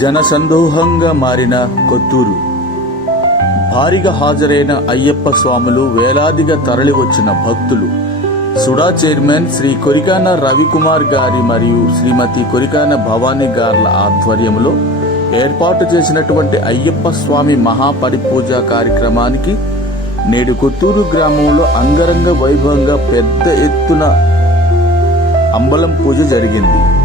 జనసందోహంగా మారిన కొత్తూరు. భారీగా హాజరైన అయ్యప్ప స్వాములు, వేలాదిగా తరలివచ్చిన భక్తులు. సుడా చైర్మన్ శ్రీ కొరికాన రవికుమార్ గారి మరియు శ్రీమతి కొరికాన భవానీ గార్ల ఆధ్వర్యంలో ఏర్పాటు చేసినటువంటి అయ్యప్ప స్వామి మహాపరిపూజ కార్యక్రమానికి నేడు కొత్తూరు గ్రామంలో అంగరంగ వైభవంగా పెద్ద ఎత్తున అంబలం పూజ జరిగింది.